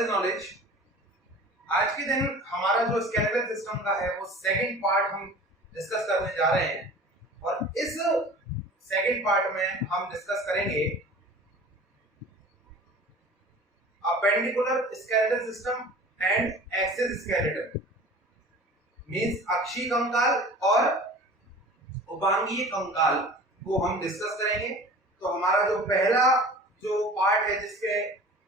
Access knowledge. आज के दिन हमारा जो स्केलेटल सिस्टम का है वो सेकंड पार्ट हम डिस्कस करने जा रहे हैं और इस सेकंड पार्ट में हम डिस्कस करेंगे appendicular skeletal system and axial skeletal, means अक्षीय कंकाल और उपांगीय कंकाल को हम डिस्कस करेंगे। तो हमारा जो पहला जो पार्ट है जिसके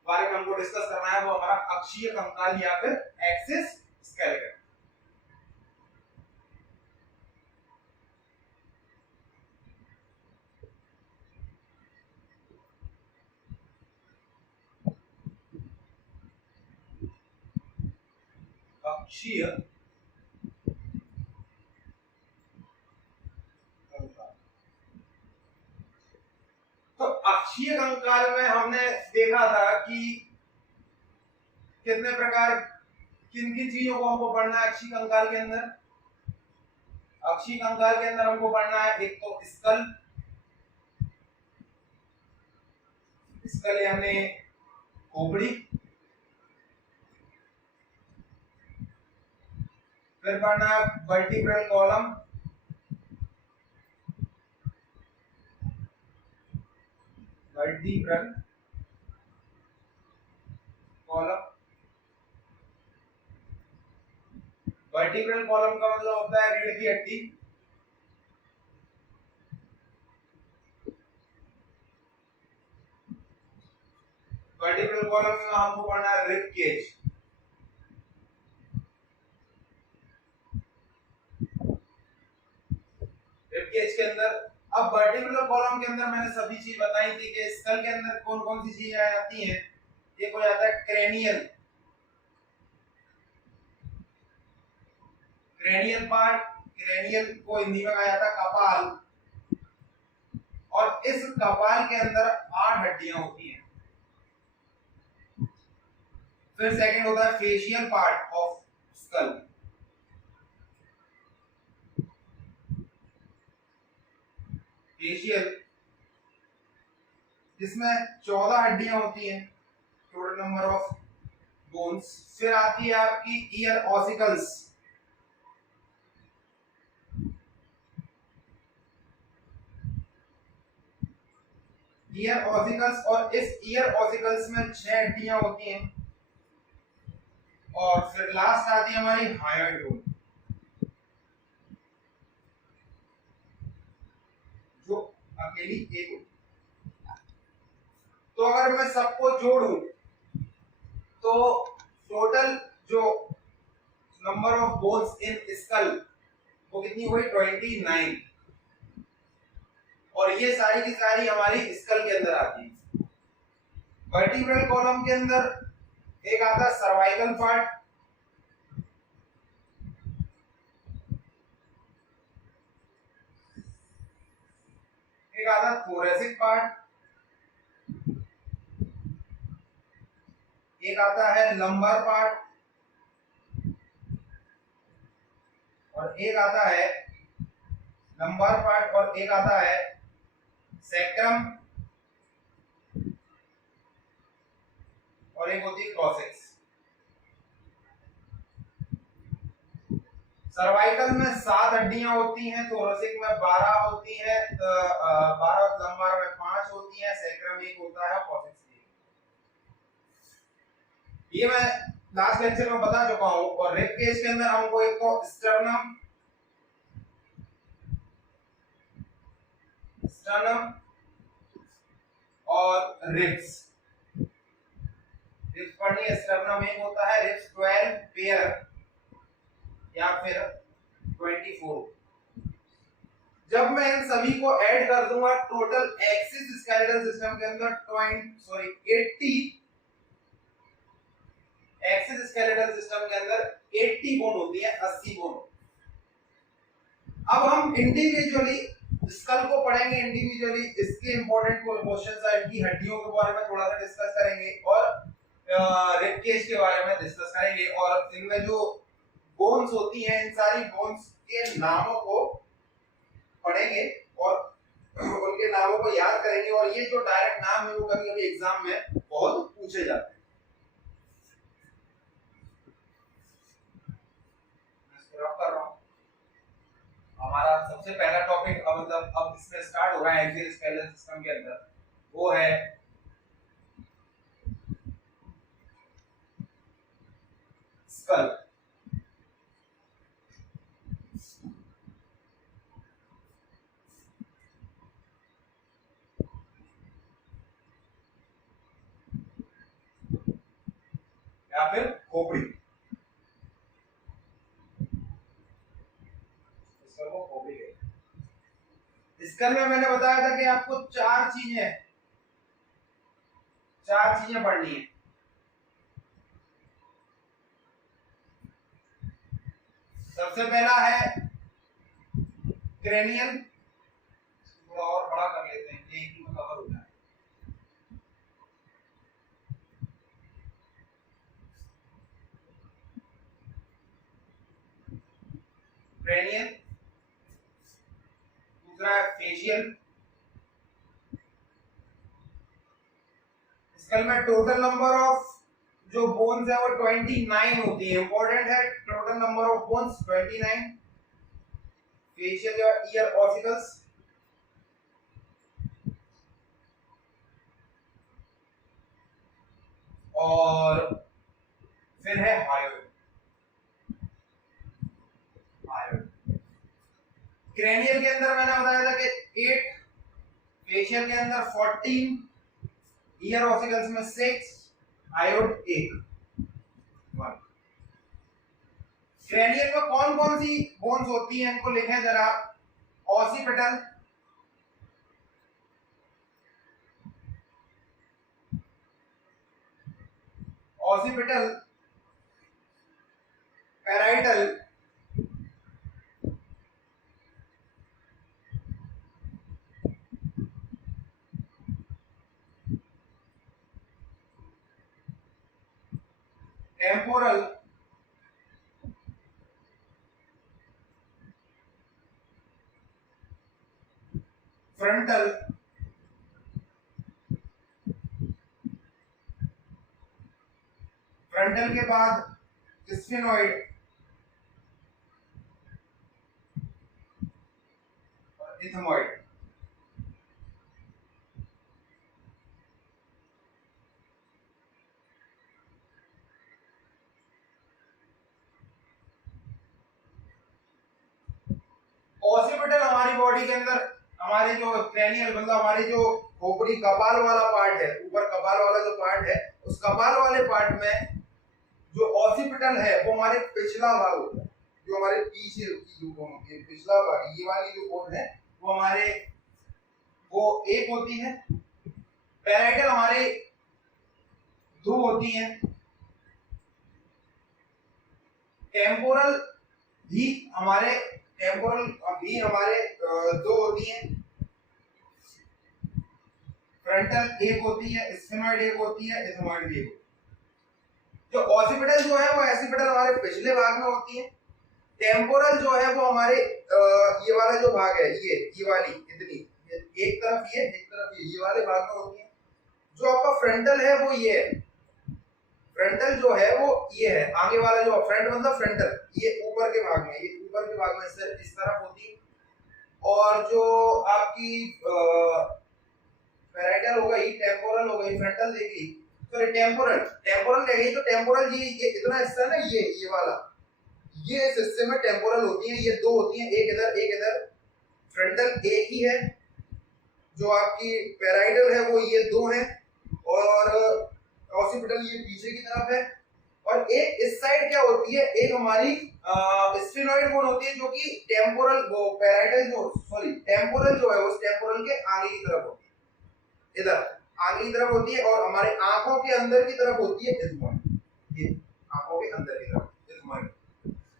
बारे में हमको डिस्कस करना है वो हमारा अक्षीय कंकाल या फिर एक्सिस स्केलेटन। अक्षीय कंकाल, तो अक्षीय कंकाल में हमने देखा था कि कितने प्रकार किन किन चीजों को हमको पढ़ना है अक्षीय कंकाल के अंदर। अक्षीय कंकाल के अंदर हमको पढ़ना है एक तो स्कल, स्कल यानी खोपड़ी, फिर पढ़ना है vertebral column, vertebral column. Vertebral column का मतलब होता है रीढ़ की हड्डी। वर्टिब्रल कॉलम में हमको पढ़ना है रिब केज, रिब केज के अंदर। अब वर्टिब्रल कॉलम के अंदर मैंने सभी चीज बताई थी कि स्कल के अंदर कौन कौन सी चीजें आती हैं। एक हो जाता है क्रेनियल, क्रेनियल पार्ट, क्रेनियल को हिंदी में कहा जाता है कपाल, और इस कपाल के अंदर 8 हड्डियां होती हैं। फिर सेकंड होता है facial part of skull, facial जिसमें 14 हड्डियां होती हैं, टोटल नंबर ऑफ बोन्स। फिर आती है आपकी ईयर ऑसिकल्स, ईयर ऑसिकल्स, और इस ईयर ऑसिकल्स में 6 हड्डियां होती हैं। और फिर लास्ट आती है हमारी हायोइड बोन, जो अकेली एक होती है। तो अगर मैं सबको जोड़ूं तो टोटल जो number of bones in school वो कितनी हुई? 29। और ये सारी की सारी हमारी स्कल के अंदर आती है। वर्टिब्रल कॉलम के अंदर एक आता है सर्वाइकल पार्ट, एक आता है थोरेसिक पार्ट, एक आता है लंबर पार्ट, और एक आता है लंबर पार्ट, और एक आता है सैक्रम, और एक होती है कॉसेक्स। सर्वाइकल में 7 हड्डियां होती हैं, थोरेसिक में 12 होती हैं, 12, लंबर में 5 होती हैं, सैक्रम 1 होता है, कॉसेक्स 1। ये मैं लास्ट लेक्चर में बता चुका हूं। और रिब केज के अंदर हमको एक तो स्टर्नम, स्टर्नम और रिब्स, रिब्स पढ़नी है। स्टर्नम 1 होता है, रिब्स 12 पेयर या फिर 24। जब मैं इन सभी को ऐड कर दूंगा टोटल एक्सिस स्केलेटल सिस्टम के अंदर 80 एक्सिस स्केलेटल सिस्टम के अंदर 80 बोन होती है, 80 बोन। अब हम इंडिविजुअली स्कल को पढ़ेंगे, इंडिविजुअली इसके इंपॉर्टेंट क्वेश्चंस है, इनकी हड्डियों के बारे में थोड़ा सा डिस्कस करेंगे और रिब केज के बारे में डिस्कस करेंगे, और इनमें जो बोन्स होती हैं इन सारी बोन्स के नामों को पढ़ेंगे और उनके नामों को याद करेंगे। और ये जो डायरेक्ट नाम है वो कभी-कभी एग्जाम में बहुत पूछे जाते हैं। सबसे पहला टॉपिक मतलब अब इसमें स्टार्ट हो रहा है एक्सियल स्केलेटल सिस्टम के अंदर, वो है स्कल। या फिर खोपड़ी, इसका वो खोपड़ी है। स्कल में मैंने बताया था कि आपको चार चीजें पढ़नी है। सबसे पहला है क्रेनियल, थोड़ा और बड़ा कर लेते हैं, एक ही में कवर हो जाए। क्रेनियल, दूसरा है फेशियल। स्कल में टोटल नंबर ऑफ जो बोन्स है वो 29 होती है, इंपॉर्टेंट है। Total number of bones 29। Facial या ईयर ऑसिकल्स, और फिर है हायोइड। क्रेनियल के अंदर मैंने बताया था कि 8, फेशियल के अंदर 14, ईयर ऑसिकल्स में 6, हायोइड 1। क्रेनियल में कौन कौन सी बोन्स होती हैं इनको लिखें जरा। Occipital, occipital, parietal, temporal, frontal, frontal के बाद स्फेनॉइड और इथमॉइड। ऑसिपिटल हमारी बॉडी के अंदर, हमारे जो क्रेनियल मतलब हमारी जो खोपड़ी कपाल वाला पार्ट है, ऊपर कपाल वाला जो पार्ट है, उस कपाल वाले पार्ट में जो ऑसिपिटल है वो हमारे पिछला भाग होता है। जो हमारे पीछे की जो बोन होती है, पिछला भाग, ये वाली जो बोन है वो हमारे वो एक होती है। पैराइटल हमारे दो होती हैं। टेम्पोरल भी हमारे दो होती हैं। फ्रंटल एक होती है, स्फेनॉइड एक होती है, इथमॉइड भी एक होती है। जो ऑसिपिटल जो है वो एसिपिटल हमारे पिछले भाग में होती है। टेम्पोरल जो है वो हमारे ये वाला जो भाग है, ये वाली इतनी, एक तरफ एक तरफ ये वाले भाग में होती है। जो आपका फ्रंटल है वो ये है। फ्रंटल जो है वो ये है, आगे वाला जो फ्रंट मतलब फ्रंटल, ये ऊपर के भाग में, ये ऊपर के भाग में इस तरफ होती है। और जो आपकी पैराइटल हो गई, टेम्पोरल हो गई, फ्रंटल देखी, सॉरी टेम्पोरल देखी, तो टेम्पोरल ये इतना हिस्सा ना, ये वाला, ये इस हिस्से में टेम्पोरल होती है। ये दो होती हैं, एक इधर एक इधर। फ्रंटल एक ही है। जो आपकी पैराइटल है वो ये दो है, और ऑसिपिटल ये पीछे की तरफ है। और एक इस साइड क्या होती है, एक हमारी स्फेनॉइड बोन होती है, जो कि टेम्पोरल वो पैराइटल जो सॉरी टेम्पोरल जो है उस टेम्पोरल के आगे की तरफ होती है, इधर आगे की तरफ होती है। और हमारे आंखों के अंदर की तरफ होती है इथमॉइड, ये आंखों के अंदर की तरफ इथमॉइड।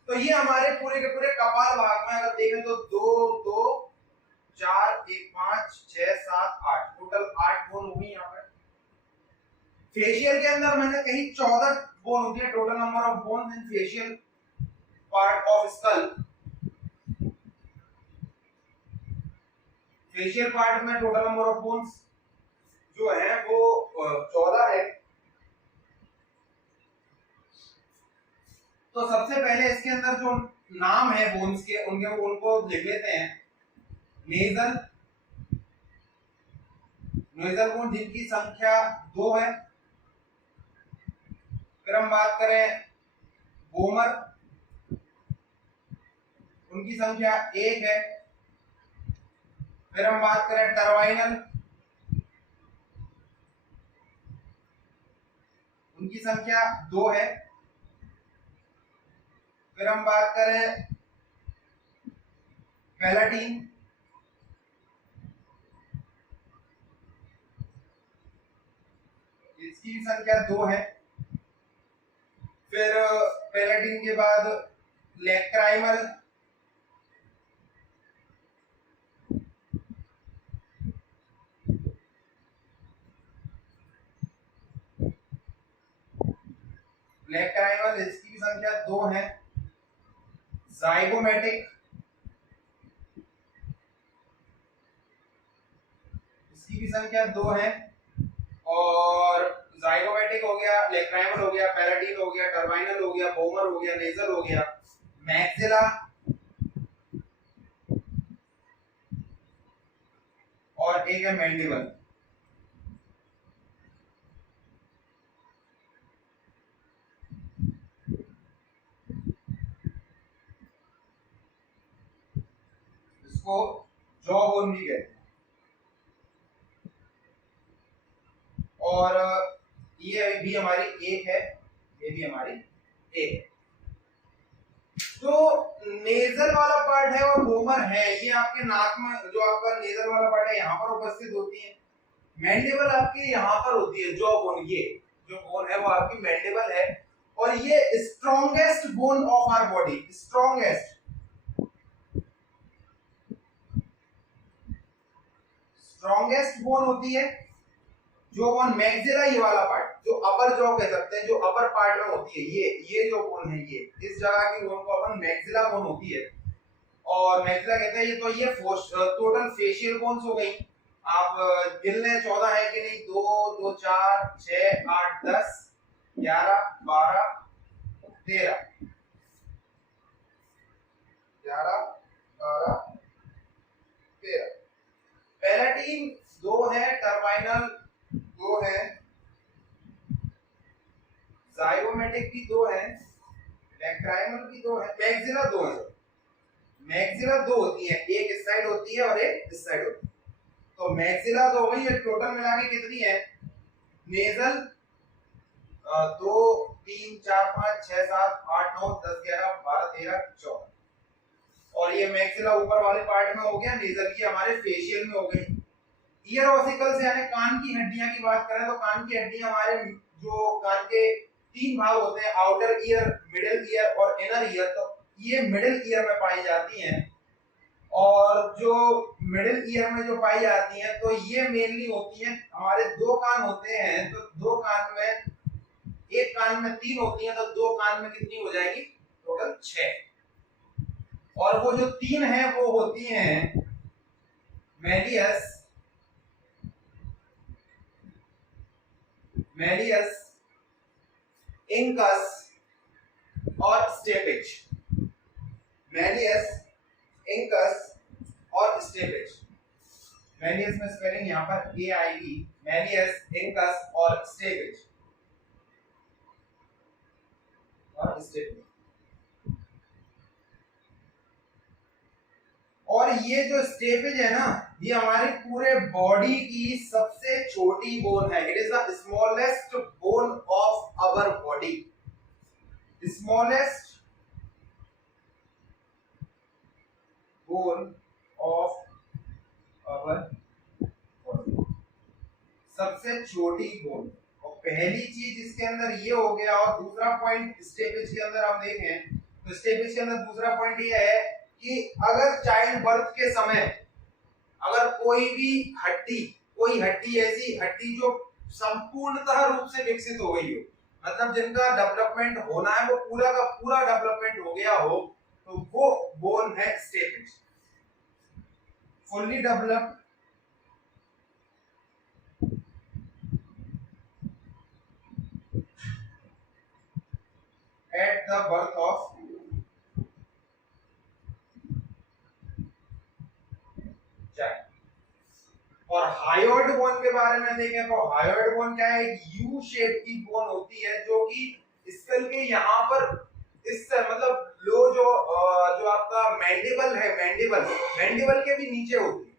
तो ये हमारे पूरे के पूरे कपाल भाग में अगर देखें तो 2 2 4 1 5 6 7 8, टोटल 8 बोन हुई यहाँ पे। फेशियल के अंदर मैंने कहीं 14 बोन होती है। Total number of bones in facial part of skull. Facial part में टोटल नंबर ऑफ बोन्स जो है वो 14 है। तो सबसे पहले इसके अंदर जो नाम है बोन्स के, उनको लिख लेते हैं। नेजल नेजल बोन जिनकी संख्या 2 है। फिर हम बात करें वोमर, उनकी संख्या 1 है। फिर हम बात करें टर्बाइनल, उनकी संख्या 2 है। फिर हम बात करें पैलाटीन, इसकी संख्या 2 है। फिर पैलाटीन के बाद लैक्राइमल, इसकी भी संख्या 2 है। जाइगोमेटिक, इसकी भी संख्या 2 है। और जाइगोमेटिक हो गया, लैक्राइमल हो गया, पैलाटीन हो गया, टर्बाइनल हो गया, बोमर हो गया, नेजल हो गया, मैक्सिला और एक है मैंडिबल। इसको जॉ बोन भी कहते हैं। और ये भी हमारी एक है, ये भी हमारी एक है। जो नेजल वाला पार्ट है और वोमर है, ये आपके नाक में जो आपका नेजल वाला पार्ट है यहाँ पर उपस्थित होती है। मैंडिबल आपकी यहाँ पर होती है, जॉ बोन, ये जो बोन है वो आपकी मैंडिबल है। और ये strongest bone of our body, strongest bone होती है जो बोन मैक्सिला, ये वाला पार्ट जो अपर जॉ कह सकते हैं, जो अपर पार्ट में होती है, ये जो बोन है, ये इस जगह की बोन को अपन मैक्सिला बोन होती है। और मैक्सिला कहते हैं। ये तो ये टोटल फेशियल बोन्स हो गई। आप गिनने 14 है कि नहीं, 2 2 4 6 8 10 11 12 13 11 12 13। पैलाटीन 2 है, टर्बाइनल 2 है, जाइगोमेटिक भी 2 है, लैक्राइमल भी 2 है, मैक्सिला 2 है। मैक्सिला 2 होती है, एक इस साइड होती है और एक इस साइड होती है। तो मैक्सिला 2 हुई, टोटल मिला के कितनी है? नेजल 2 3 4 5 6 7 8 9 10 11 12 13 14। और ये मैक्सिला ऊपर वाले पार्ट में हो गया, नेजल की हमारे फेशियल में हो गई। ईयर ऑसिकल्स यानी कान की हड्डियां की बात करें तो कान की हड्डियां हमारे जो कान के 3 भाग होते हैं, आउटर ईयर, मिडिल ईयर और इनर ईयर। तो ये मिडिल ईयर में पाई जाती हैं। और जो मिडिल ईयर में जो पाई जाती हैं तो ये मेनली होती हैं, हमारे 2 कान होते हैं, तो 2 कान में, एक कान में 3 होती हैं, तो 2 कान में कितनी हो जाएगी? टोटल 6। और वो जो 3 है वो होती हैं मेलियस, इंकस और स्टेपिज। मेलियस, इंकस और स्टेपिज। मेलियस में स्पेलिंग यहाँ पर ए आएगी, मेलियस, इंकस और स्टेपिज और स्टेपिज। और ये जो स्टेपिज है ना, ये हमारी पूरे बॉडी की सबसे छोटी बोन है। It is the smallest bone of our body, smallest bone of our body, सबसे छोटी बोन। और पहली चीज इसके अंदर ये हो गया। और दूसरा पॉइंट स्टेपिज के अंदर हम देखें तो स्टेपिज के अंदर दूसरा पॉइंट ये है कि अगर चाइल्ड बर्थ के समय अगर कोई हड्डी ऐसी हड्डी जो संपूर्णतः रूप से विकसित हो गई हो, मतलब जिनका डेवलपमेंट होना है वो पूरा का पूरा डेवलपमेंट हो गया हो, तो वो बोन है stapes. Fully developed at the birth of और हायोइड बोन के बारे में देखें तो हायोइड बोन क्या है, एक यू शेप की बोन होती है जो कि स्कल के यहाँ पर इस मतलब लो जो आपका मैंडिबल है, मैंडिबल के भी नीचे होती है,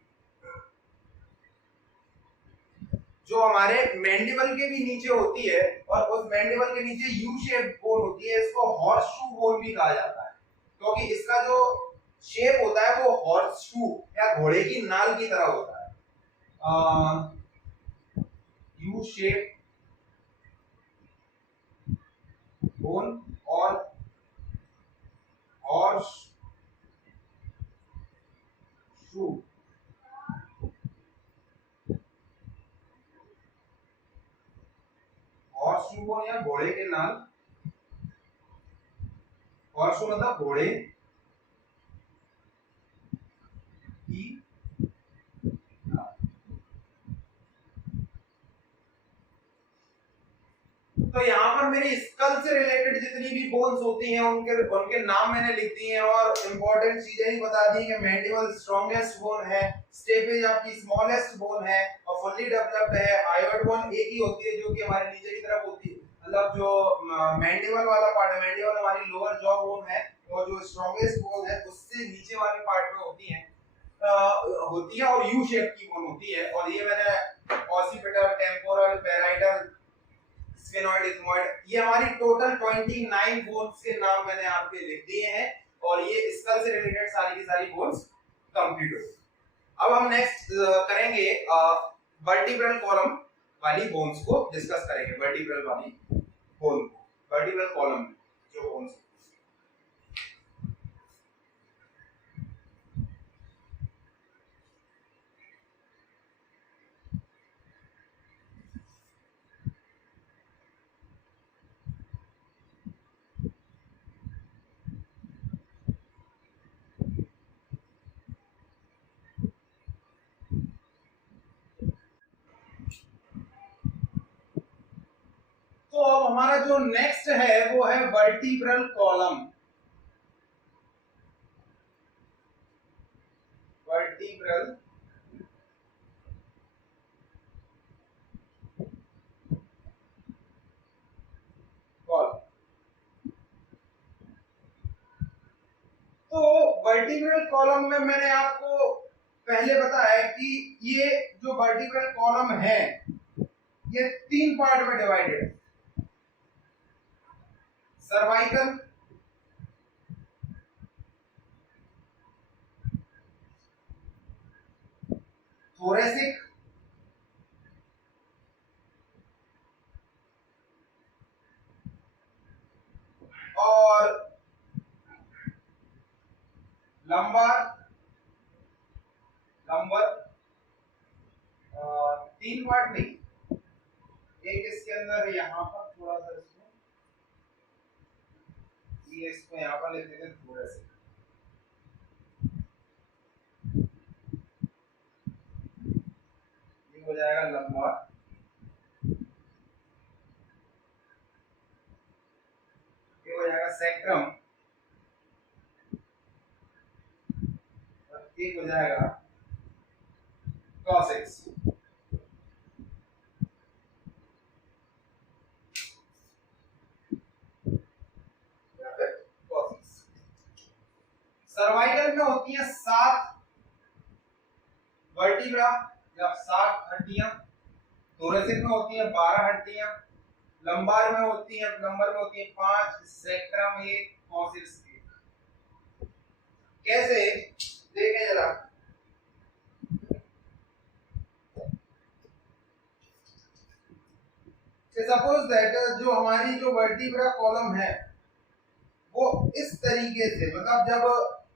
जो हमारे मैंडिबल के भी नीचे होती है, और उस मैंडिबल के नीचे यू शेप बोन होती है। इसको हॉर्स शू बोन भी कहा जाता है क्योंकि इसका जो शेप होता है वो हॉर्स शू या घोड़े की नाल की तरह होता है। यू शेप बोन और horse shoe, horse shoe bone या घोड़े के नाल, हॉर्स शू मतलब घोड़े की नाल। तो यहाँ पर मेरी स्कल से रिलेटेड जितनी भी बोन्स होती हैं उनके उनके नाम मैंने लिख दिए हैं, और इंपॉर्टेंट चीजें ही बता दी कि मैंडिबल स्ट्रॉन्गेस्ट बोन है, स्टेपेज आपकी स्मॉलेस्ट बोन है और फुल्ली डेवलप्ड है। हायोइड बोन एक ही होती है जो कि हमारे नीचे की तरफ होती है, मतलब जो मैंडिबल वाला पार्ट है, मैंडिबल हमारी लोअर जॉ बोन है, और जो स्ट्रॉन्गेस्ट बोन है उससे नीचे वाले पार्ट में होती है और यू शेप की बोन होती है। और ये मैंने occipital, temporal, parietal, sphenoid, ethmoid, ये हमारी टोटल 29 बोन्स के नाम मैंने आपके लिख दिए हैं, और ये स्कल से रिलेटेड सारी की सारी बोन्स कंप्लीट हो गई। अब हम नेक्स्ट करेंगे वर्टिब्रल कॉलम वाली बोन्स को डिस्कस करेंगे, वर्टिब्रल वाली बोन को, वर्टिब्रल कॉलम जो बोन्स। तो अब हमारा जो नेक्स्ट है वो है वर्टिब्रल कॉलम, वर्टिब्रल कॉलम। तो वर्टिब्रल कॉलम में मैंने आपको पहले बताया कि ये जो वर्टिब्रल कॉलम है ये 3 पार्ट में डिवाइडेड है, सर्वाइकल, थोरेसिक और लंबर, लंबर 3 पार्ट नहीं, एक इसके अंदर यहाँ पर थोड़ा सा इसको, ये इसको यहाँ पर लेते थे थोड़ा सा, ये हो जाएगा लंबर, ये हो जाएगा सैक्रम, और एक हो जाएगा कॉसेक्स। सर्वाइकल में होती है 7 वर्टिब्रा या 7 हड्डियां, थोरेसिक में होती है 12 हड्डियां, लंबार में होती है, लंबर में होती है 5, सैक्रम 1, कॉसेक्स 1। कैसे देखें जरा, सपोज दैट जो हमारी जो वर्टिब्रा कॉलम है वो इस तरीके से, मतलब जब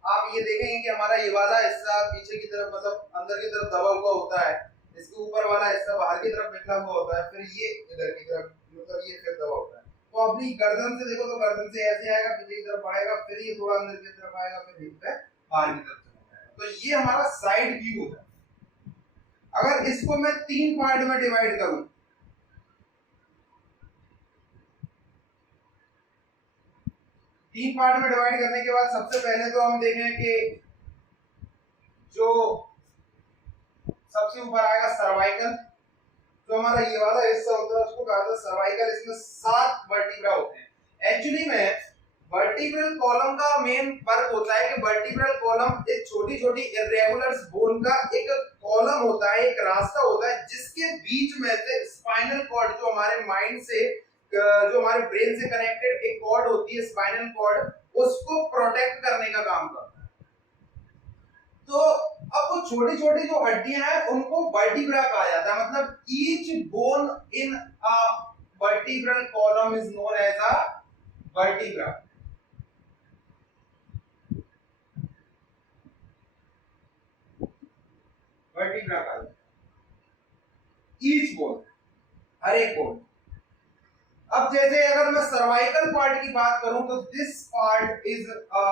आप ये देखेंगे कि हमारा ये वाला हिस्सा पीछे की तरफ मतलब अंदर की तरफ दबा हुआ होता है, इसके ऊपर वाला हिस्सा बाहर की तरफ निकला हुआ होता है, फिर ये इधर की तरफ मतलब ये फिर दबा होता है। तो अपनी गर्दन से देखो तो गर्दन से ऐसे आएगा, पीछे की तरफ आएगा, फिर ये थोड़ा अंदर की तरफ आएगा, फिर ये बाहर की तरफ चला जाएगा। तो ये हमारा साइड व्यू होता है। अगर इसको मैं 3 पार्ट में डिवाइड करूं, 3 पार्ट में डिवाइड करने के बाद सबसे पहले तो हम देखें कि जो सबसे ऊपर आएगा सर्वाइकल, जो हमारा ये वाला हिस्सा होता है उसको कहा जाता है सर्वाइकल। इसमें 7 वर्टिब्रा होते हैं। एक्चुअली में वर्टिब्रल कॉलम का मेन फर्क होता है कि वर्टिब्रल कॉलम एक छोटी छोटी इरेगुलर बोन का एक कॉलम होता है, एक रास्ता होता है जिसके बीच में से स्पाइनल कॉर्ड, जो हमारे माइंड से, जो हमारे ब्रेन से कनेक्टेड एक कॉर्ड होती है स्पाइनल कॉर्ड, उसको प्रोटेक्ट करने का काम करता है। तो अब वो छोटी छोटी जो हड्डियां हैं उनको वर्टिब्रा कहा जाता है। मतलब each bone in a vertebral column is known as a vertebra. Vertebra कहा जाता है ईच बोन, हर एक बोन। अब जैसे अगर मैं सर्वाइकल पार्ट की बात करूं तो this part is a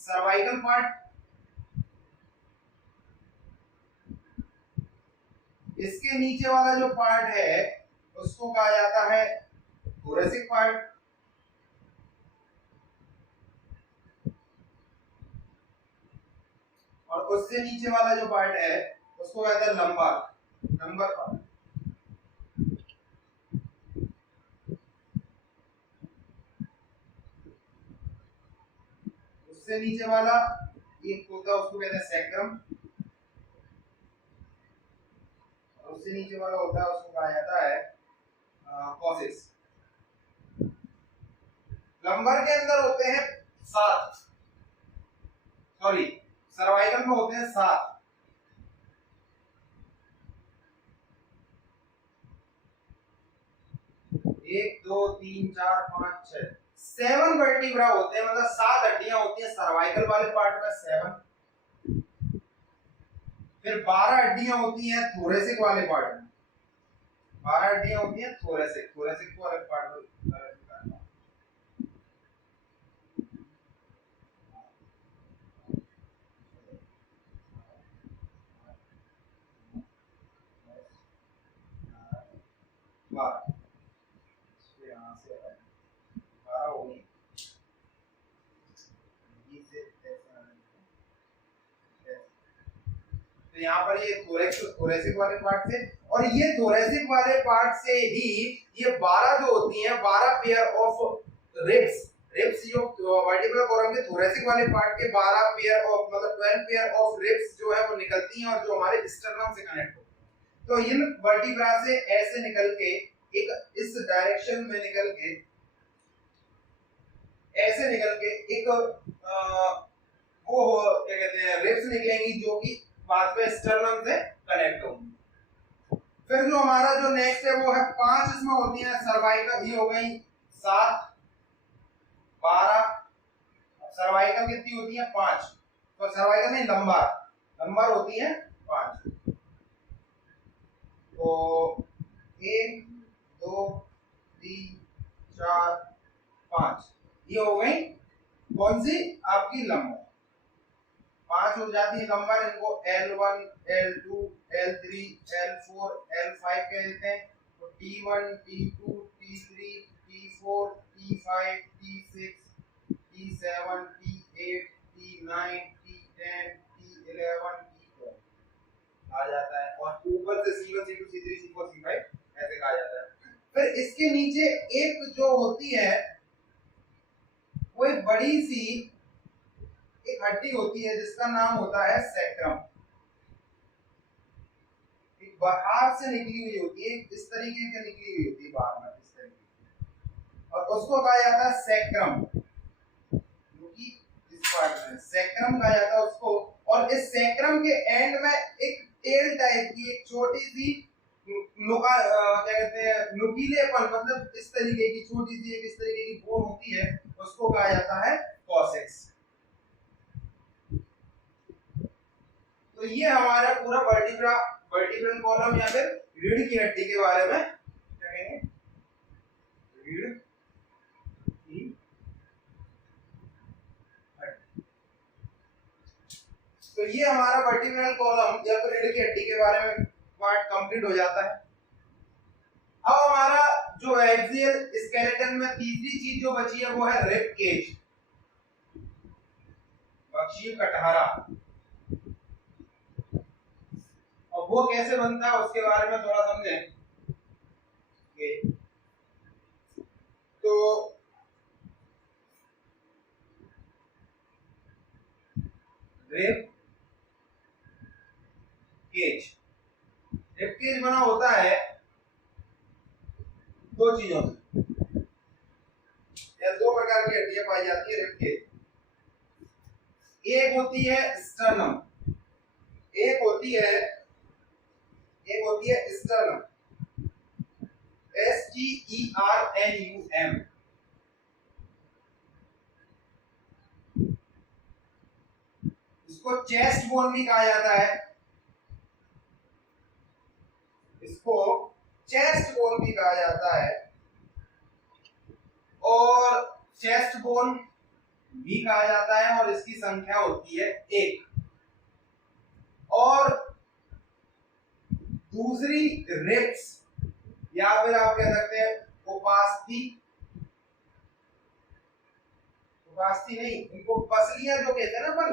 cervical part. इसके नीचे वाला जो पार्ट है उसको कहा जाता है थोरेसिक पार्ट। और उससे नीचे वाला जो पार्ट है उसको कहते हैं लंबर, लंबर पार्ट। उससे नीचे वाला एक होता है उसको कहते हैं सैक्रम, और उससे नीचे वाला होता है उसको कहा जाता है कॉसिस। लंबर के अंदर होते हैं 7, सॉरी सर्वाइकल में होते हैं 7। 1 2 3 4 5 6 7 वर्टिब्रा होते हैं, मतलब 7 हड्डियां होती हैं सर्वाइकल वाले पार्ट में, 7। फिर 12 हड्डियां होती हैं थोरेसिक वाले पार्ट में, 12 हड्डियां होती हैं थोरेसिक, थोरेसिक को अलग पार्ट में। तो यहाँ पर ये थोरेसिक वाले पार्ट से, और ये थोरेसिक वाले पार्ट से ही ये 12 जो होती हैं 12 पेयर ऑफ रिब्स, रिब्स जो वर्टिब्रल कॉलम के थोरेसिक वाले पार्ट के 12 पेयर ऑफ, मतलब 12 पेयर ऑफ रिब्स जो है वो निकलती हैं और जो हमारे स्टर्नम से कनेक्ट होती हैं। तो इन वर्टिब्रा से ऐसे निकल के एक इस डायरेक्शन में निकल के, ऐसे निकल के एक वो क्या कहते हैं रिब्स निकलेंगी जो कि बाद में स्टर्नम से कनेक्ट होंगी। फिर जो हमारा जो नेक्स्ट है वो है 5 इसमें होती है सर्वाइकल, ये हो गई 7 12। सर्वाइकल कितनी होती है 5, तो सर्वाइकल नहीं लंबर, लंबर होती है 5। तो 1 2 3 4 5 ये हो गई कौन सी आपकी लंबर। 5 हो जाती है नंबर, इनको L1 L2 L3 L4 L5 कहते हैं। तो T1 T2 T3 T4 T5 T6 T7 T8 T9 T10 T11 T12 आ जाता है, और ऊपर से C1 C2 C3 C4 C5 ऐसे कहा जाता है। फिर इसके नीचे एक जो होती है वो एक बड़ी सी एक हड्डी होती है जिसका नाम होता है सैक्रम। एक बाहर से निकली हुई होती है, इस तरीके से निकली हुई होती है बाहर में, इस तरीके, और उसको कहा जाता है सैक्रम, क्योंकि इस पार्ट में सैक्रम कहा जाता है उसको। और इस सैक्रम के एंड में एक टेल टाइप की एक छोटी सी नुका क्या कहते हैं नुकीलेपन, मतलब इस तरीके की छोटी सी एक इस तरीके की बोन होती है, उसको कहा जाता है कॉसेक्स। तो ये हमारा पूरा वर्टिब्रा, वर्टिब्रल कॉलम या फिर रीढ़ की हड्डी के बारे में क्या कहेंगे, रीढ़ की हड्डी। तो ये हमारा वर्टिब्रल कॉलम या फिर रीढ़ की हड्डी के बारे में पार्ट कंप्लीट हो जाता है। अब हमारा जो एक्सियल स्केलेटन में तीसरी चीज जो बची है वो है रिब केज, बक्षीय कटहरा। और वो कैसे बनता है उसके बारे में थोड़ा समझें। तो रिब केज बना होता है दो चीजों से, या दो प्रकार की हड्डियां पाई जाती है रिब केज। एक होती है स्टर्नम, एक होती है स्टर्नम, STERNUM। इसको चेस्ट बोन भी कहा जाता है, इसको चेस्ट बोन भी कहा जाता है, और चेस्ट बोन भी कहा जाता है, और इसकी संख्या होती है 1। और दूसरी रिब्स, या फिर आप कह सकते हैं उपास्थि नहीं, उनको पसलियां जो कहते हैं ना अपन,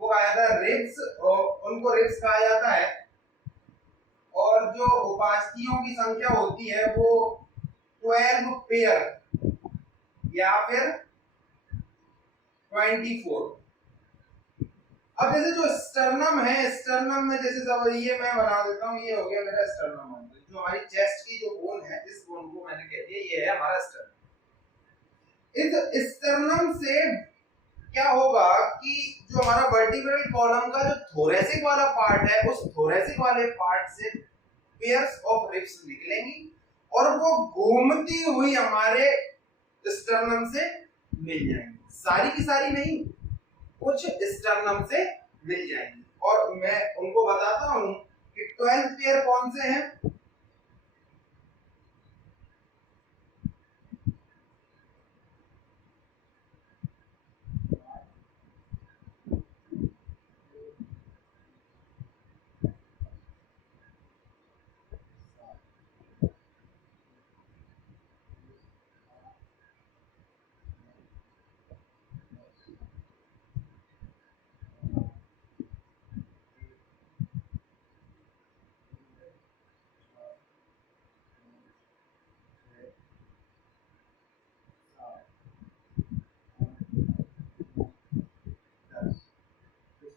वो कहा जाता है रिब्स, और उनको रिब्स कहा जाता है। और जो उपास्थियों की संख्या होती है वो 12 पेयर या फिर 24। अब जैसे जो स्टर्नम है, स्टर्नम में जैसे सब ये मैं बना देता हूँ, ये हो गया मेरा स्टर्नम। जो हमारी चेस्ट की जो बोन है, इस बोन को मैंने कह दिया ये है हमारा स्टर्नम। इस स्टर्नम से क्या होगा कि जो हमारा वर्टिब्रल कॉलम का जो थोरेसिक वाला पार्ट है, उस थोरेसिक वाले पार्ट से पेयर्स ऑफ रिब्स निकलेंगी और वो घूमती हुई हमारे स्टर्नम से मिल जाएंगी। सारी की सारी नहीं, कुछ स्टर्नम से मिल जाएंगी। और मैं उनको बताता हूं कि 12 पेयर कौन से हैं।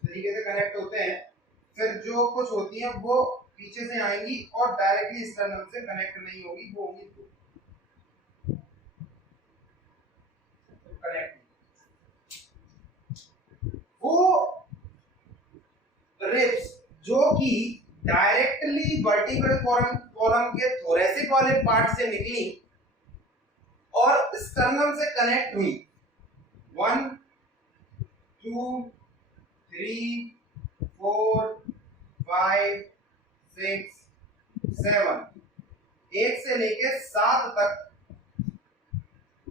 तरीके से कनेक्ट होते हैं। फिर जो कुछ होती हैं वो पीछे से आएंगी और डायरेक्टली स्टर्नम से कनेक्ट नहीं होगी, वो होंगी दो कनेक्ट। वो रिब्स जो कि डायरेक्टली वर्टिब्रल कॉलम के थोरेसिक वाले पार्ट से निकली और स्टर्नम से कनेक्ट हुई, 1 2 3 4 5 6 7, 1 से लेके 7 तक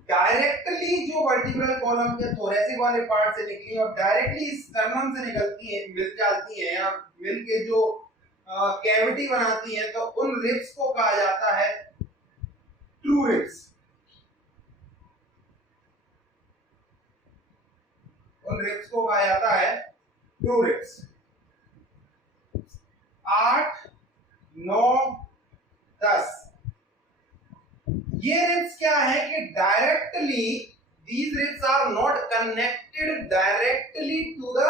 डायरेक्टली जो वर्टिब्रल कॉलम के थोरेसिक वाले पार्ट से निकली और डायरेक्टली स्टर्नम से निकलती है, मिल जाती है या मिल के जो कैविटी बनाती है, तो उन रिब्स को कहा जाता है ट्रू रिब्स। उन रिब्स को कहा जाता है ट्रू रिब्स। 8 9 10 ये रिब्स क्या है कि directly these ribs are not connected directly to the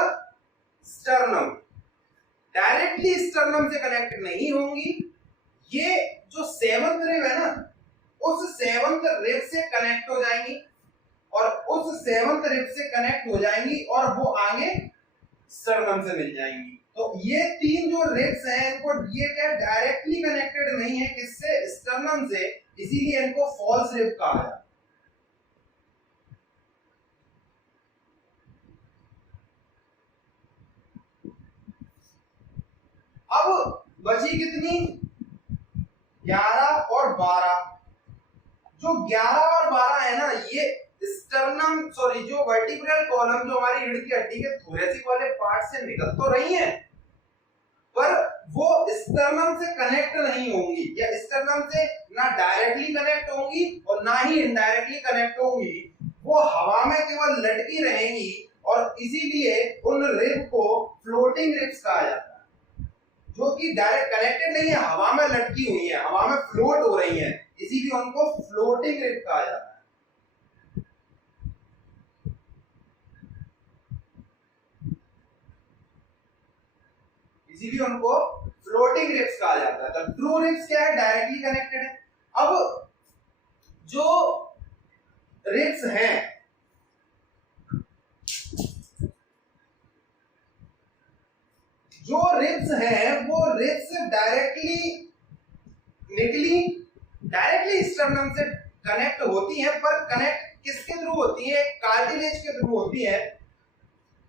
sternum, directly sternum से कनेक्ट नहीं होंगी। ये जो 7th रिब है ना, उस 7th रिब से कनेक्ट हो जाएंगी और उस 7th रिब से कनेक्ट हो जाएंगी और वो आगे स्टर्नम से मिल जाएंगी। तो ये 3 जो रिब्स हैं, इनको ये क्या डायरेक्टली कनेक्टेड नहीं है किससे, स्टर्नम से, इसीलिए इनको फॉल्स रिब कहा है। अब बची कितनी, 11 और 12। जो 11 और 12 है ना, ये स्टर्नम जो वर्टिब्रल कॉलम जो हमारी रीढ़ की हड्डी के थोरेसिक वाले पार्ट से निकल तो रही है, पर वो स्टर्नम से कनेक्ट नहीं होंगी, या स्टर्नम से ना डायरेक्टली कनेक्ट होंगी और ना ही इनडायरेक्टली कनेक्ट होंगी। वो हवा में केवल लटकी रहेंगी और इसीलिए उन रिब को फ्लोटिंग रिब्स कहा जाता है। जो कि डायरेक्ट कनेक्टेड नहीं है, हवा में लटकी हुई है, हवा में फ्लोट हो रही है, इसीलिए उनको फ्लोटिंग रिब कहा जाता है। इसीलिए उनको फ्लोटिंग रिब्स कहा जाता है। तो ट्रू रिब्स क्या है, डायरेक्टली कनेक्टेड है। अब जो रिब्स हैं, जो रिब्स हैं वो रिब्स डायरेक्टली निकली, डायरेक्टली स्टर्नम से कनेक्ट होती हैं, पर कनेक्ट किसके थ्रू होती है, कार्टिलेज के थ्रू होती है,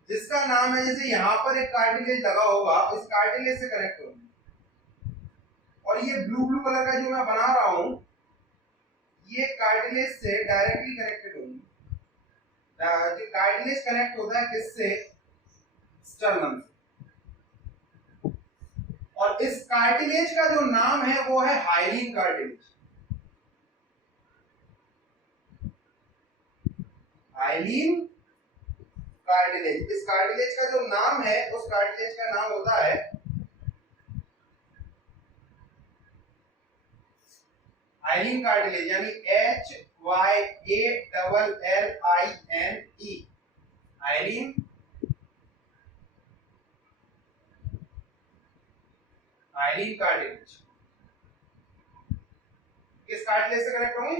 जिसका नाम है, जैसे यहां पर एक कार्टिलेज लगा होगा, इस कार्टिलेज से कनेक्ट होगी। और ये ब्लू ब्लू कलर का जो मैं बना रहा हूं, ये कार्टिलेज से डायरेक्टली कनेक्टेड होगी। कार्टिलेज कनेक्ट होता है किससे, स्टर्नम से। और इस कार्टिलेज का जो नाम है वो है हाइलीन कार्टिलेज। हाइलीन कार्टिलेज, इस कार्टिलेज का जो नाम है, उस कार्टिलेज का नाम होता है हाइलीन कार्टिलेज, यानी HYALLINE, हाइलीन हाइलीन कार्टिलेज। किस कार्टिलेज से कनेक्ट होंगी,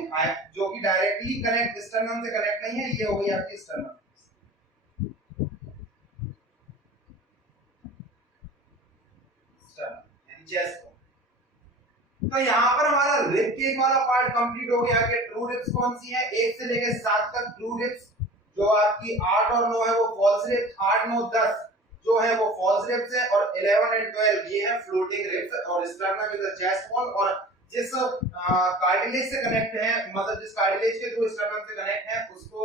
जो कि डायरेक्टली कनेक्ट स्टर्नम से कनेक्ट नहीं है, ये हो गई आपकी स्टर्नम, यानी चेस्ट। तो यहाँ पर हमारा रिब केक वाला पार्ट कंप्लीट हो गया कि ट्रू रिब्स कौन सी है, 1 से लेकर 7 तक ट्रू रिब्स, जो आपकी 8 और 9 है वो फॉल्स रिब्स, 8, 9, 10 जो है वो फॉल्स रिब्स है, और 11 एंड 12 ये है फ्लोटिंग रिब्स। और sternum is the chest bone, और जिस कार्टिलेज से कनेक्ट है, मतलब जिस कार्टिलेज के थ्रू स्टर्नम से कनेक्ट है, उसको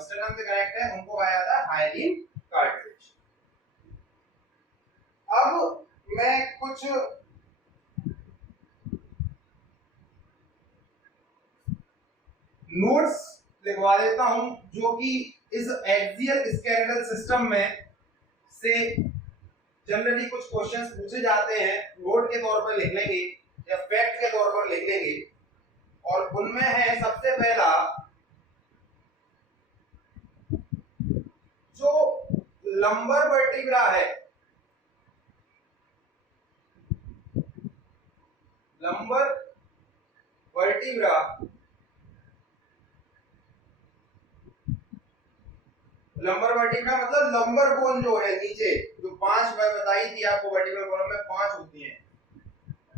स्टर्नम से कनेक्ट है, उनको कहा जाता है हाइलीन कार्टिलेज। अब मैं कुछ नोट्स लिखवा देता हूं, जो कि इस एक्सियल स्केलेटल सिस्टम में से जनरली कुछ क्वेश्चंस पूछे जाते हैं, नोट के तौर पर लिख लेंगे या फैक्ट के तौर पर लिख लेंगे। और उनमें है सबसे पहला, जो लंबर वर्टिब्रा है, लंबर वर्टिब्रा लंबर वर्टिब्रा मतलब लंबर बोन जो है नीचे, जो 5 मैं बताई थी आपको, वर्टिब्रल कॉलम में 5 होती हैं,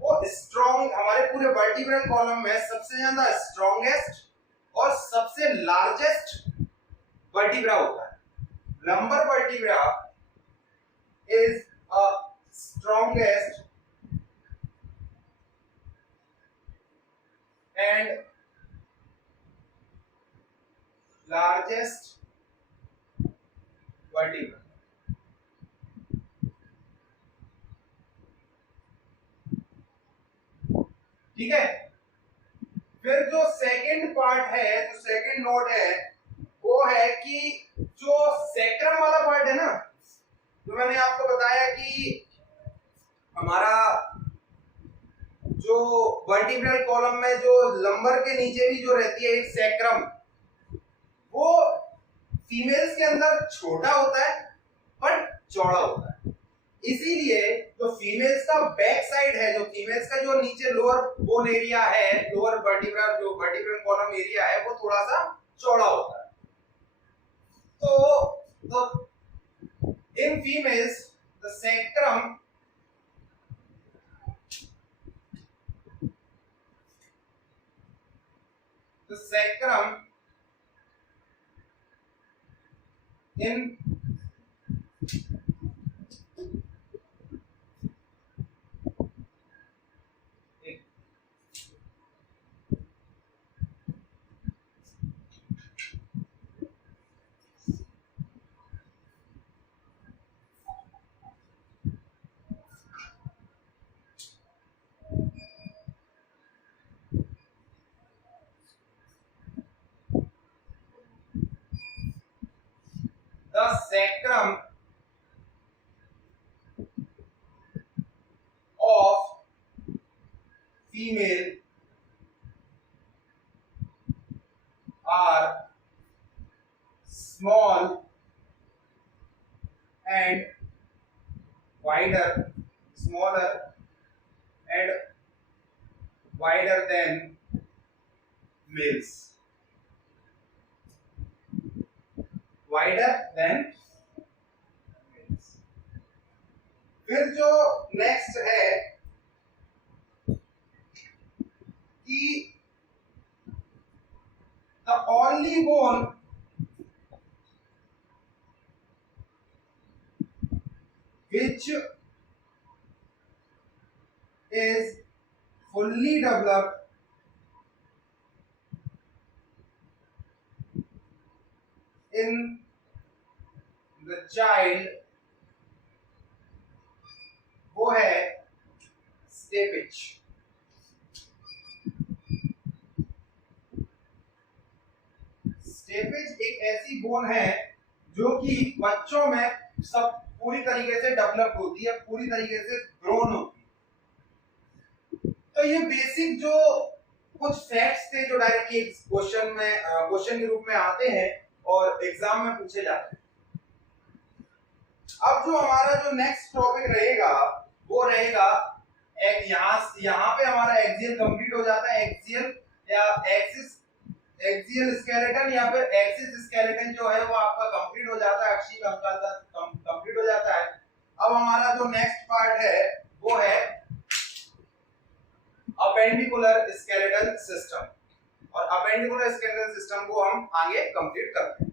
वो स्ट्रॉन्ग, हमारे पूरे वर्टिब्रल कॉलम में सबसे ज्यादा स्ट्रॉन्गेस्ट और सबसे लार्जेस्ट वर्टिब्रा होता है। Lumbar vertebra is a strongest and largest vertebra. ठीक है। फिर जो सेकंड पार्ट है, जो सेकंड नोट है, वो है कि जो सेक्रम वाला पार्ट है ना, जो मैंने आपको बताया कि हमारा जो वर्टिब्रल कॉलम में जो लंबर के नीचे भी जो रहती है एक सेक्रम, वो फीमेल्स के अंदर छोटा होता है पर चौड़ा होता है। इसीलिए जो फीमेल्स का बैक साइड है, जो फीमेल्स का जो नीचे लोअर बोन एरिया है, लोअर वर्टिब्रल जो वर्टिब्रल कॉलम एरिया है, वो थोड़ा सा चौड़ा होता है। तो in females the sacrum in the sacrum of female are small and wider, smaller and wider than males, wider than males। फिर जो नेक्स्ट है कि the only bone which is fully developed in the child वो है स्टेपिच। स्टेपिच एक ऐसी bone है जो कि बच्चों में सब पूरी तरीके से डेवलप होती है, पूरी तरीके से ग्रोन होती है। तो ये बेसिक जो कुछ फैक्ट्स थे जो डायरेक्टली क्वेश्चन के रूप में आते हैं और एग्जाम में पूछे जाते हैं। अब जो हमारा जो नेक्स्ट टॉपिक रहेगा वो रहेगा यहाँ पे हमारा एक्सियल कंप्लीट हो जाता है। एक्सियल या एक्सियल स्केलेटन या फिर एक्सिस स्केलेटन जो है वो आपका कंप्लीट हो जाता है, अक्षीय कंकाल तक कंप्लीट हो जाता है। अब हमारा जो नेक्स्ट पार्ट है वो है अपेंडिकुलर स्केलेटल सिस्टम, और अपेंडिकुलर स्केलेटल सिस्टम को हम आगे कंप्लीट करते हैं।